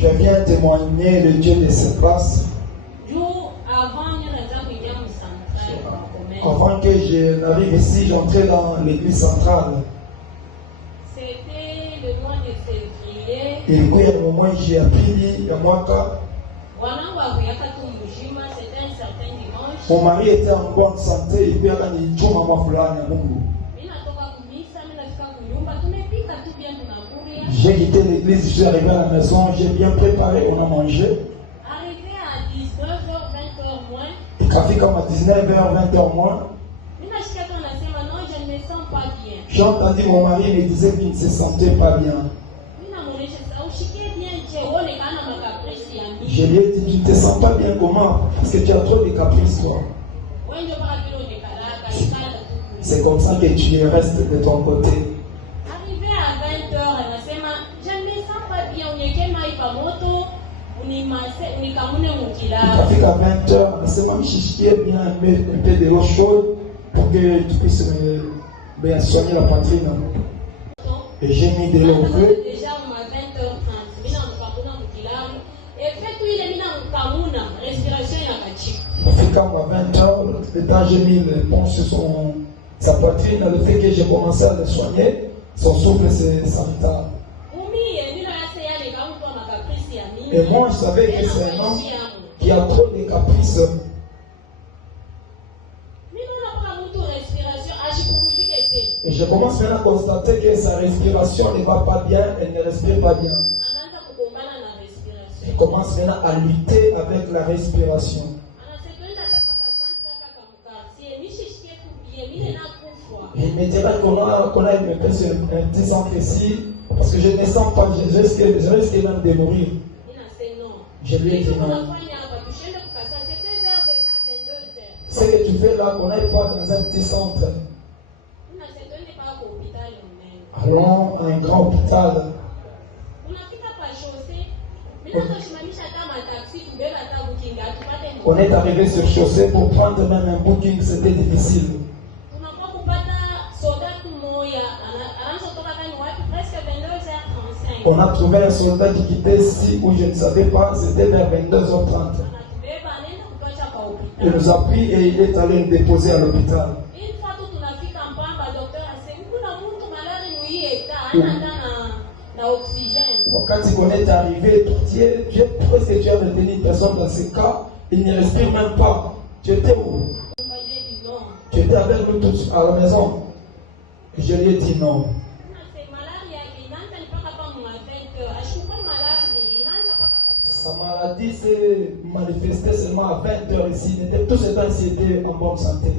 Je viens témoigner le Dieu de cette place. Avant que je n'arrive ici, j'entrais dans l'église centrale. C'était le mois de février. Et il y a un moment où j'ai appris, il y a moi c'était un certain dimanche. mon mari était en bonne santé, et puis il y a un j'ai quitté l'église, je suis arrivé à la maison, j'ai bien préparé, on a mangé. Arrivé à 19h, 20h moins. Et café comme à 19h, 20h moins. Je ne me sens pas bien. J'ai entendu mon mari me disait qu'il ne se sentait pas bien. Je lui ai dit, tu ne te sens pas bien comment? Parce que tu as trop de caprices, toi. C'est comme ça que tu restes de ton côté. Arrivé à 20h, je ne me sens pas bien. À 20h, c'est même chichier bien, mettre un peu de l'eau chaude pour que tu puisses bien soigner la poitrine. Et j'ai mis de l'eau au feu. Déjà, à 20h30, Quand à 20h, le temps j'ai mis le pont sur sa poitrine, le fait que j'ai commencé à le soigner, son souffle s'arrêta. Et moi, je savais que c'est un homme qui a trop de caprices. Et je commence maintenant à constater que sa respiration ne va pas bien, elle ne respire pas bien. Je commence maintenant à lutter avec la respiration. Il me dira qu'on a un petit centre ici, parce que je ne sens pas, je risque même de mourir. Je lui ai dit non. Ce que tu fais là, qu'on n'aille pas dans un petit centre. Allons à un grand hôpital. On est arrivé sur chaussée pour prendre même un booking, c'était difficile. On a trouvé un soldat qui quittait ici où je ne savais pas, c'était vers 22h30. Il nous a pris et il est allé nous déposer à l'hôpital. Quand on est arrivé, j'ai presque retenu une personne dans ce cas, il ne respire même pas. Tu étais où? Tu étais avec nous tous à la maison. Et je lui ai dit non. Sa maladie s'est manifestée seulement à 20h ici. Tout ce temps, il était en bonne santé.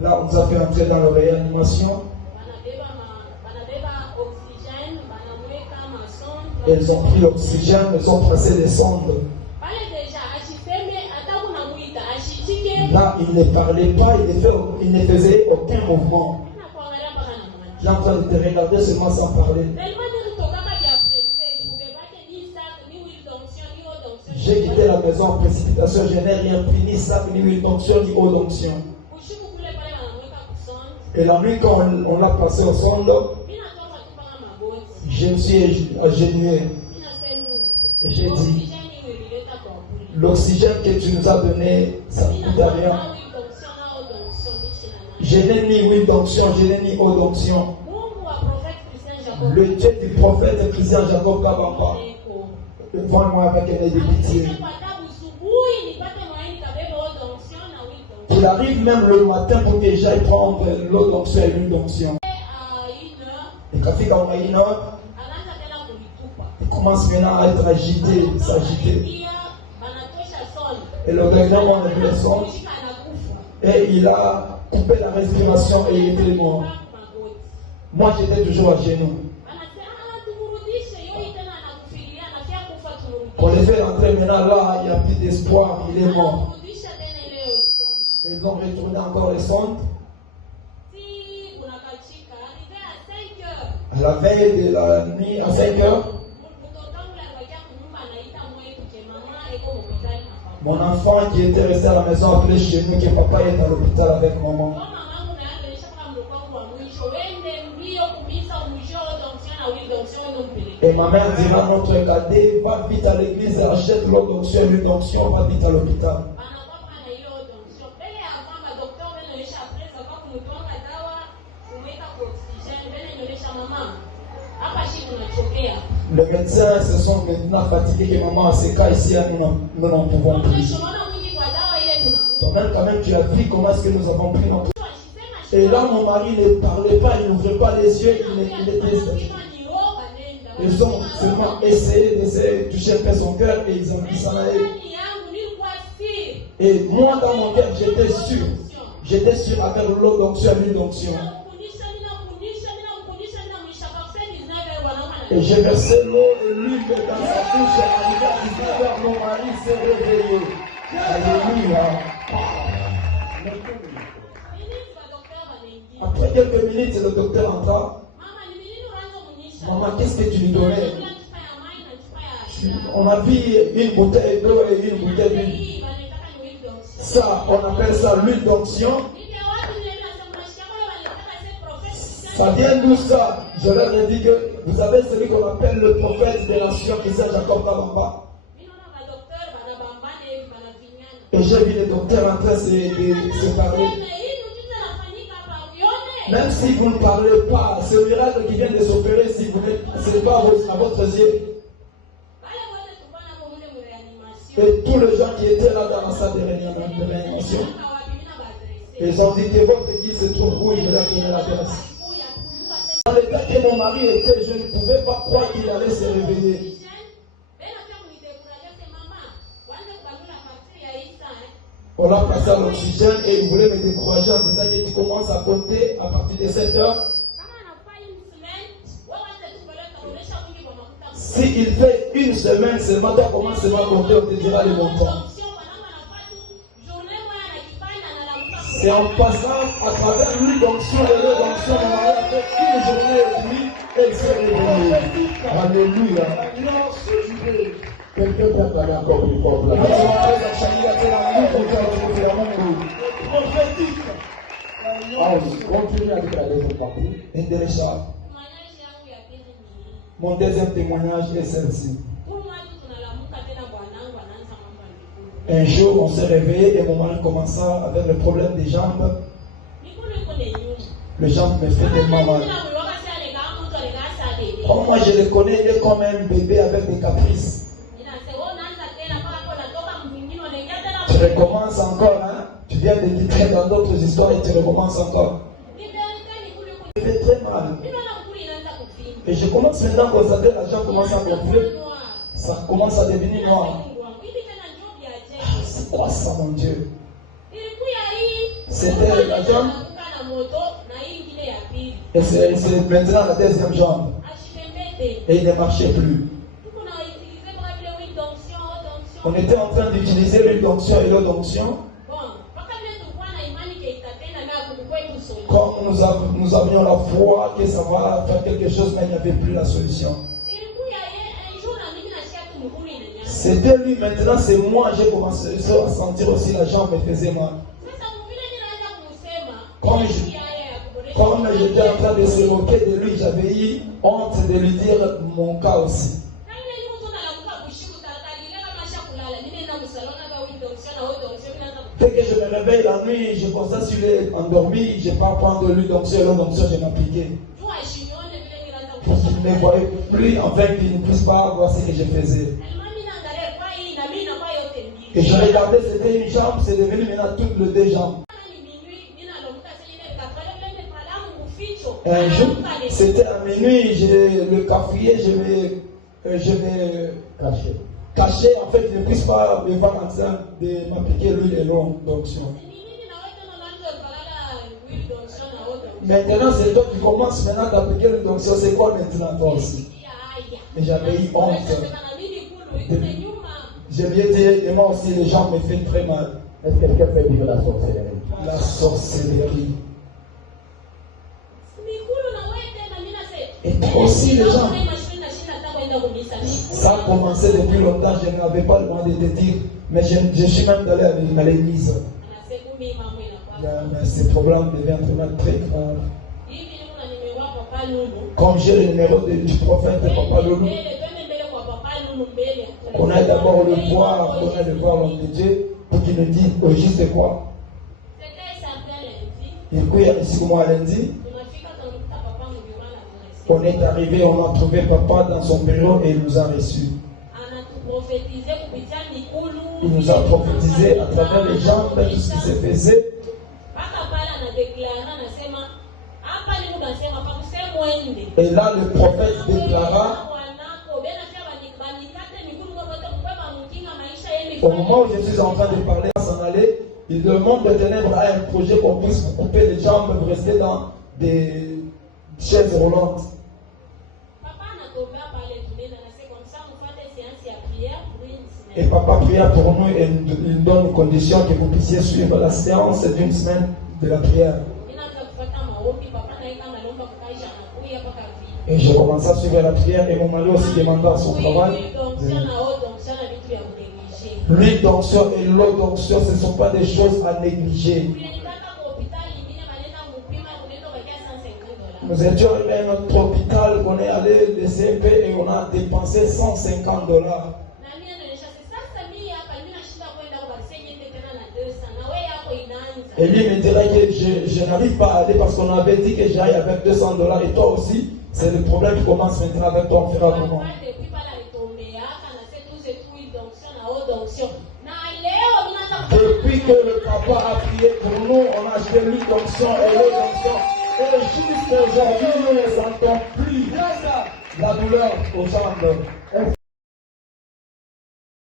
Là, on nous a fait entrer dans la réanimation. Ils ont pris l'oxygène, ils ont placé des sondes. Là, il ne parlait pas, il ne faisait aucun mouvement. J'ai en train de te regarder seulement sans parler. J'ai quitté la maison en précipitation, je n'ai rien pris, ni sac, ni huile d'onction, ni eau d'onction. Et la nuit, quand on l'a passé au sonde, je me suis agenouillé. Et j'ai dit, l'oxygène que tu nous as donné, ça ne coûte rien. Je n'ai ni huile d'onction, je n'ai ni eau d'onction. Le Dieu du prophète Christian Jacob Kabamba, vois-moi avec un œil de pitié. Il arrive même le matin pour que j'aille prendre l'eau d'onction et l'huile d'onction. Et quand il a une heure, il commence maintenant à être agité, s'agiter. Et le gardien a enlevé le son. Et il a coupé la respiration et il était mort. Moi j'étais toujours à genoux. On les fait rentrer maintenant là, il n'y a plus d'espoir, il est mort. Ils ont retourné encore les sondes. À la veille de la nuit, à 5 heures, mon enfant qui était resté à la maison a appelé chez nous que papa est à l'hôpital avec maman. Et ma mère dira à notre cadet, va vite à l'église, achète l'eau d'onction et l'huile d'onction, va vite à l'hôpital. Les médecins se sont maintenant fatigués que maman a ces cas ici, nous n'en pouvons plus. Toi-même, quand même, tu as vu comment est-ce que nous avons pris notre... Et là, mon mari ne parlait pas, il n'ouvrait pas les yeux, il était... Ils ont seulement essayé de toucher un peu son cœur et ils ont dit ça. Et moi, dans mon cœur, j'étais sûr avec l'eau d'onction, l'huile d'onction. Et j'ai versé l'eau et l'huile dans sa bouche et arrivé à 19h, mon mari s'est réveillé. Alléluia. Après quelques minutes, le docteur entra. Maman, qu'est-ce que tu lui donnais? On a vu une bouteille d'eau et une bouteille d'huile. Ça, on appelle ça l'huile d'onction. Ça vient d'où ça? Je leur ai dit que vous avez celui qu'on appelle le prophète des nations, Isaac Jacob Kabamba. Et j'ai vu les docteurs en train de se parler. Même si vous ne parlez pas, ce miracle qui vient de s'opérer, si vous n'êtes, ce n'est pas à votre yeux. Et tous les gens qui étaient là dans la salle de réanimation, ils ont dit que votre église se trouve où, je leur donne l'adresse. Dans l'état que mon mari était, je ne pouvais pas croire qu'il allait se réveiller. On l'a passé à l'oxygène et il voulait me décourager en disant que tu commences à compter à partir de 7 heures. S'il fait une semaine seulement, tu commences à compter, on te dira les montants. C'est en passant à travers l'huile d'onction et l'eau d'onction, mon mari a fait une journée et demie et il s'est réveillé. Alléluia. Quelqu'un peut parler encore plus fort pour la continue avec la deuxième partie. Mon deuxième témoignage est celle-ci. Un jour, on s'est réveillé et mon mari commença avec le problème des jambes. Les jambes me fait tellement mal. Comme moi je le connais, il est comme un bébé avec des caprices. Tu recommences encore, hein? Tu viens de titrer dans d'autres histoires et tu recommences encore. Ça fait très mal. Et je commence maintenant à constater la jambe commence à gonfler. Ça commence à devenir noir. C'est quoi ça, mon Dieu? C'était la jambe. Et c'est maintenant la deuxième jambe. Et il ne marchait plus. On était en train d'utiliser l'huile d'onction et l'eau d'onction. Comme nous avions la foi que ça va faire quelque chose, mais il n'y avait plus la solution. C'était lui, maintenant c'est moi, j'ai commencé à sentir aussi la jambe me faisait mal. Comme j'étais en train de se moquer de lui, j'avais eu honte de lui dire mon cas aussi. Dès que je me réveille la nuit, je constate s'il est endormi, je pars prendre l'huile d'onction, l'eau d'onction, je m'appliquais. Pour qu'il ne me voyait plus, enfin qu'il ne puisse pas voir ce que je faisais. Et je regardais, c'était une jambe, c'est devenu maintenant toutes les deux jambes. Un jour, c'était à minuit, le cafrier, je vais cacher, en fait, je ne puisse pas me voir en train de m'appliquer l'huile et l'eau d'onction. Maintenant, c'est toi qui commences maintenant d'appliquer l'huile d'onction. C'est quoi maintenant toi aussi? Et j'avais eu honte. Je lui ai dit, et moi aussi, les gens me font très mal. Est-ce que quelqu'un peut dire la sorcellerie? La sorcellerie. Et toi aussi, les gens. Ça a commencé depuis longtemps, je n'avais pas le droit de te dire, mais je suis même allé à l'église. Mais ce problème devient vraiment très grave. Comme j'ai le numéro du prophète Papa Loulou, on a d'abord le voir, on a le voir l'homme de Dieu pour qu'il nous dise au juste quoi. Il couille ici comme à lundi. On est arrivé, on a trouvé papa dans son bureau et il nous a reçus. Il nous a prophétisé à travers les jambes, tout ce qui se faisait. Et là, le prophète déclara, au moment où je suis en train de parler, s'en aller, le monde de ténèbres a un projet qu'on puisse vous couper les jambes, vous rester dans des chaises roulantes. Et papa pria pour nous et il donne une condition que vous puissiez suivre la séance d'une semaine de la prière. Et j'ai commencé à suivre la prière et mon mari aussi demanda son travail. L'huile d'onction et l'eau d'onction, ce ne sont pas des choses à négliger. Nous étions arrivés à notre hôpital, on est allé le CP et on a dépensé $150. Et lui me dirait que je n'arrive pas à aller parce qu'on avait dit que j'aille avec $200 et toi aussi, c'est le problème qui commence maintenant avec toi, on fera comment? Depuis que le papa a prié pour nous, on a acheté l'huile d'onction et l'eau d'onction. Et juste aujourd'hui, nous ne sentons plus la douleur aux jambes.